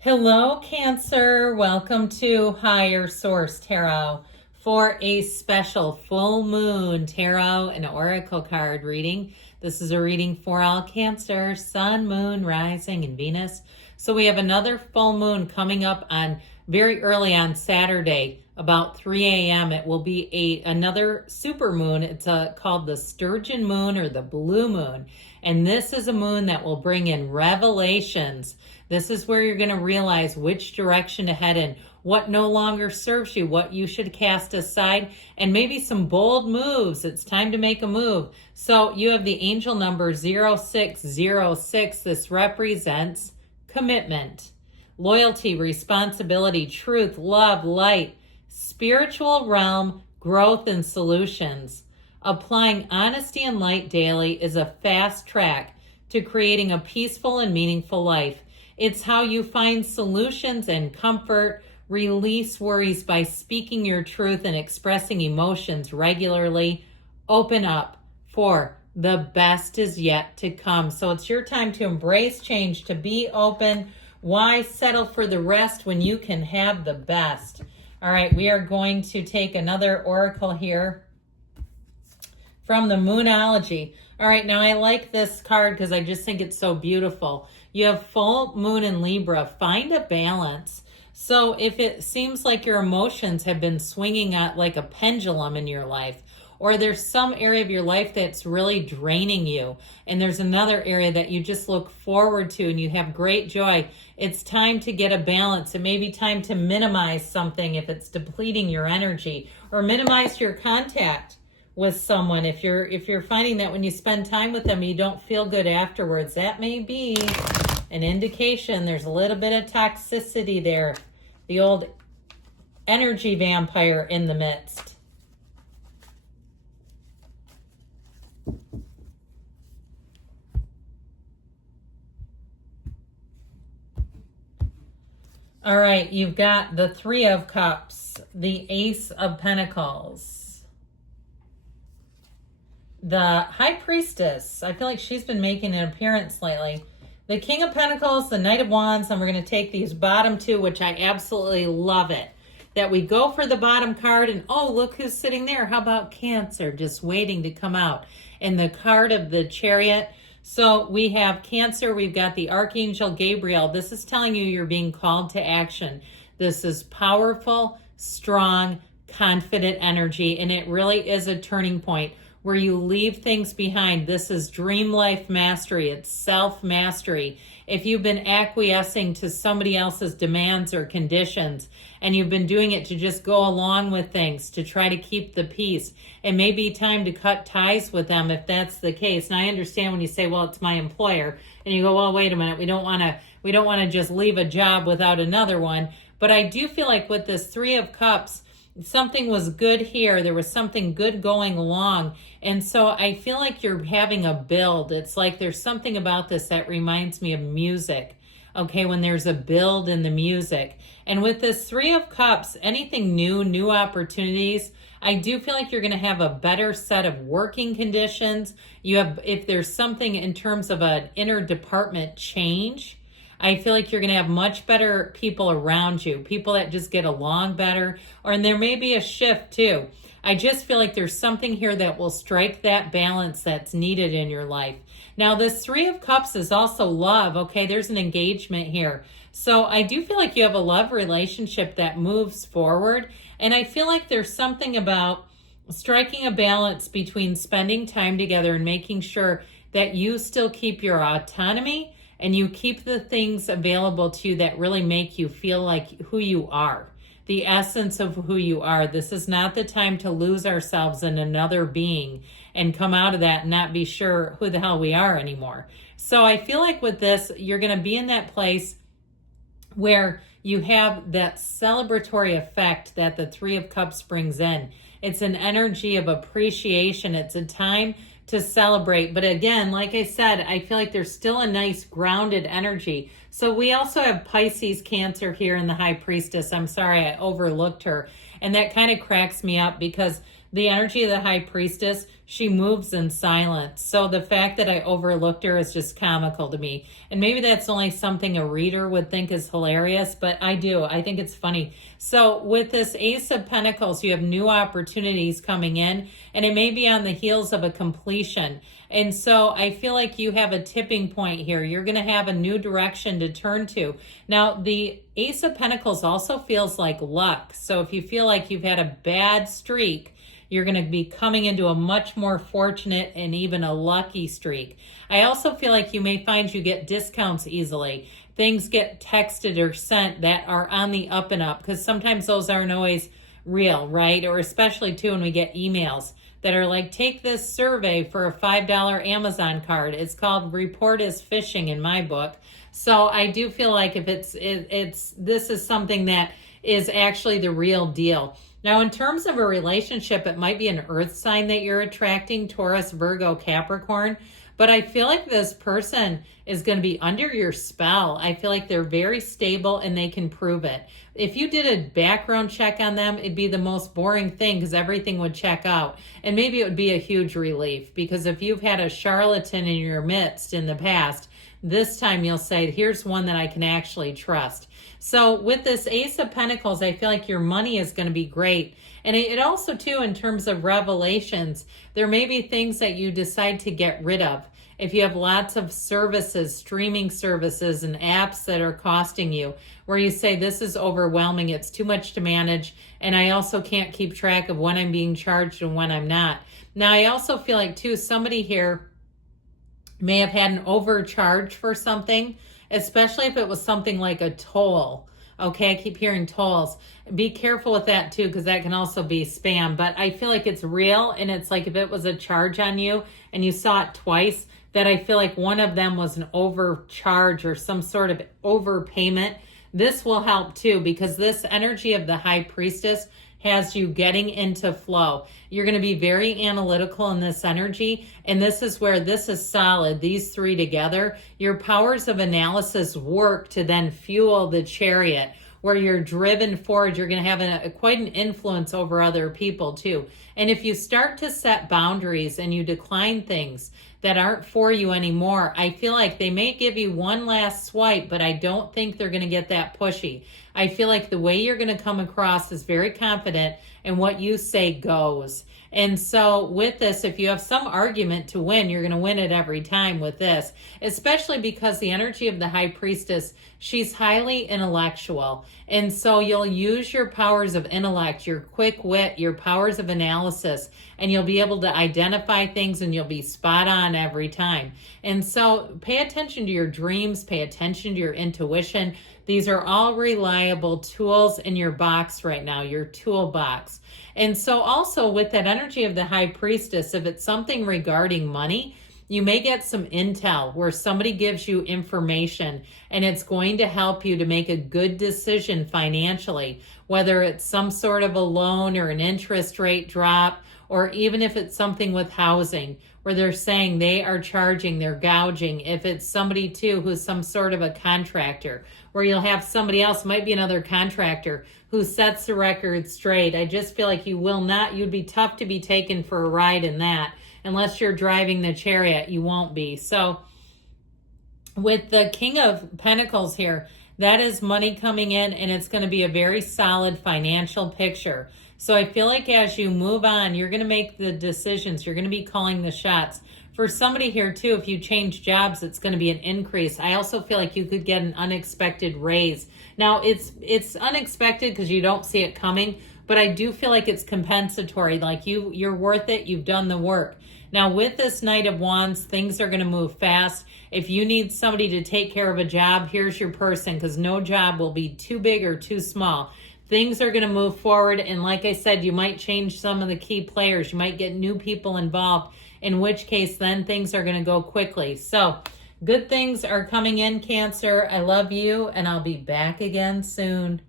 Hello, Cancer. Welcome to Higher Source Tarot for a special full moon tarot and oracle card reading. This is a reading for all Cancer, Sun, Moon, Rising, and Venus. So we have another full moon coming up on very early on Saturday, about 3 a.m. It will be another super moon. It's called the Sturgeon Moon or the Blue Moon. And this is a moon that will bring in revelations. This is where you're going to realize which direction to head in, what no longer serves you, what you should cast aside, and maybe some bold moves. It's time to make a move. So you have the angel number 0606. This represents commitment, loyalty, responsibility, truth, love, light, spiritual realm, growth, and solutions. Applying honesty and light daily is a fast track to creating a peaceful and meaningful life. It's how you find solutions and comfort, release worries by speaking your truth and expressing emotions regularly. Open up for the best is yet to come. So it's your time to embrace change, to be open. Why settle for the rest when you can have the best? All right, we are going to take another oracle here from the Moonology. All right, now I like this card because I just think it's so beautiful. You have full moon in Libra. Find a balance. So if it seems like your emotions have been swinging at like a pendulum in your life, or there's some area of your life that's really draining you, and there's another area that you just look forward to and you have great joy, it's time to get a balance. It may be time to minimize something if it's depleting your energy, or minimize your contact with someone. If you're finding that when you spend time with them, you don't feel good afterwards, that may be an indication there's a little bit of toxicity there. The old energy vampire in the midst. All right, you've got the Three of Cups, the Ace of Pentacles, the High Priestess. I feel like she's been making an appearance lately. The King of Pentacles, the Knight of Wands, and we're going to take these bottom two, which I absolutely love it. That we go for the bottom card, and oh, look who's sitting there. How about Cancer, just waiting to come out? And the card of the Chariot. So we have Cancer, we've got the Archangel Gabriel. This is telling you you're being called to action. This is powerful, strong, confident energy, and it really is a turning point where you leave things behind. This is dream life mastery. It's self-mastery. If you've been acquiescing to somebody else's demands or conditions, and you've been doing it to just go along with things, to try to keep the peace, it may be time to cut ties with them if that's the case. And I understand when you say, well, it's my employer, and you go, well, wait a minute, we don't want to just leave a job without another one. But I do feel like with this Three of Cups, something was good here. There was something good going along. And so I feel like you're having a build. It's like there's something about this that reminds me of music. Okay, when there's a build in the music. And with this Three of Cups, anything new opportunities, I do feel like you're going to have a better set of working conditions. You have, if there's something in terms of an interdepartment change, I feel like you're going to have much better people around you, people that just get along better, and there may be a shift too. I just feel like there's something here that will strike that balance that's needed in your life. Now, this Three of Cups is also love, okay? There's an engagement here. So I do feel like you have a love relationship that moves forward, and I feel like there's something about striking a balance between spending time together and making sure that you still keep your autonomy and you keep the things available to you that really make you feel like who you are, the essence of who you are. This is not the time to lose ourselves in another being and come out of that and not be sure who the hell we are anymore. So I feel like with this, you're going to be in that place where you have that celebratory effect that the Three of Cups brings in. It's an energy of appreciation. It's a time to celebrate. But again, like I said, I feel like there's still a nice grounded energy. So we also have Pisces, Cancer here in the High Priestess. I'm sorry, I overlooked her. And that kind of cracks me up because the energy of the High Priestess, she moves in silence. So the fact that I overlooked her is just comical to me. And maybe that's only something a reader would think is hilarious, but I do. I think it's funny. So with this Ace of Pentacles, you have new opportunities coming in, and it may be on the heels of a completion. And so I feel like you have a tipping point here. You're going to have a new direction to turn to. Now, the Ace of Pentacles also feels like luck. So if you feel like you've had a bad streak, you're going to be coming into a much more fortunate and even a lucky streak. I also feel like you may find you get discounts easily. Things get texted or sent that are on the up and up, because sometimes those aren't always real, right? Or especially too when we get emails that are like, take this survey for a $5 Amazon card. It's called Report as Phishing in my book. So I do feel like if this is something that is actually the real deal. Now, in terms of a relationship, it might be an earth sign that you're attracting, Taurus, Virgo, Capricorn. But I feel like this person is going to be under your spell. I feel like they're very stable and they can prove it. If you did a background check on them, it'd be the most boring thing because everything would check out. And maybe it would be a huge relief, because if you've had a charlatan in your midst in the past, this time you'll say, here's one that I can actually trust. So with this Ace of Pentacles, I feel like your money is going to be great. And it also, too, in terms of revelations, there may be things that you decide to get rid of. If you have lots of services, streaming services and apps that are costing you, where you say, this is overwhelming, it's too much to manage, and I also can't keep track of when I'm being charged and when I'm not. Now, I also feel like, too, somebody here may have had an overcharge for something, especially if it was something like a toll. Okay, I keep hearing tolls. Be careful with that too, because that can also be spam. But I feel like it's real, and it's like if it was a charge on you and you saw it twice, that I feel like one of them was an overcharge or some sort of overpayment. This will help too, because this energy of the High Priestess has you getting into flow. You're going to be very analytical in this energy, and this is where this is solid. These three together, your powers of analysis work to then fuel the chariot, where you're driven forward. You're going to have quite an influence over other people too. And if you start to set boundaries and you decline things that aren't for you anymore, I feel like they may give you one last swipe, but I don't think they're going to get that pushy. I feel like the way you're going to come across is very confident, and what you say goes. And so with this, if you have some argument to win, you're going to win it every time with this, especially because the energy of the High Priestess, she's highly intellectual. And so you'll use your powers of intellect, your quick wit, your powers of analysis, and you'll be able to identify things, and you'll be spot on every time. And so pay attention to your dreams, pay attention to your intuition. These are all reliable tools in your box right now, your toolbox. And so also with that energy of the High Priestess, if it's something regarding money, you may get some intel where somebody gives you information, and it's going to help you to make a good decision financially, whether it's some sort of a loan or an interest rate drop, or even if it's something with housing where they're saying they are charging, they're gouging. If it's somebody too who's some sort of a contractor, where you'll have somebody else, might be another contractor, who sets the record straight. I just feel like you'd be tough to be taken for a ride in that. Unless you're driving the chariot, you won't be. So with the King of Pentacles here, that is money coming in, and it's going to be a very solid financial picture. So I feel like as you move on, you're going to make the decisions. You're going to be calling the shots. For somebody here too, if you change jobs, it's going to be an increase. I also feel like you could get an unexpected raise. Now, it's unexpected because you don't see it coming, but I do feel like it's compensatory. Like you're worth it. You've done the work. Now, with this Knight of Wands, things are going to move fast. If you need somebody to take care of a job, here's your person, because no job will be too big or too small. Things are going to move forward, and like I said, you might change some of the key players. You might get new people involved, in which case then things are going to go quickly. So good things are coming in, Cancer. I love you, and I'll be back again soon.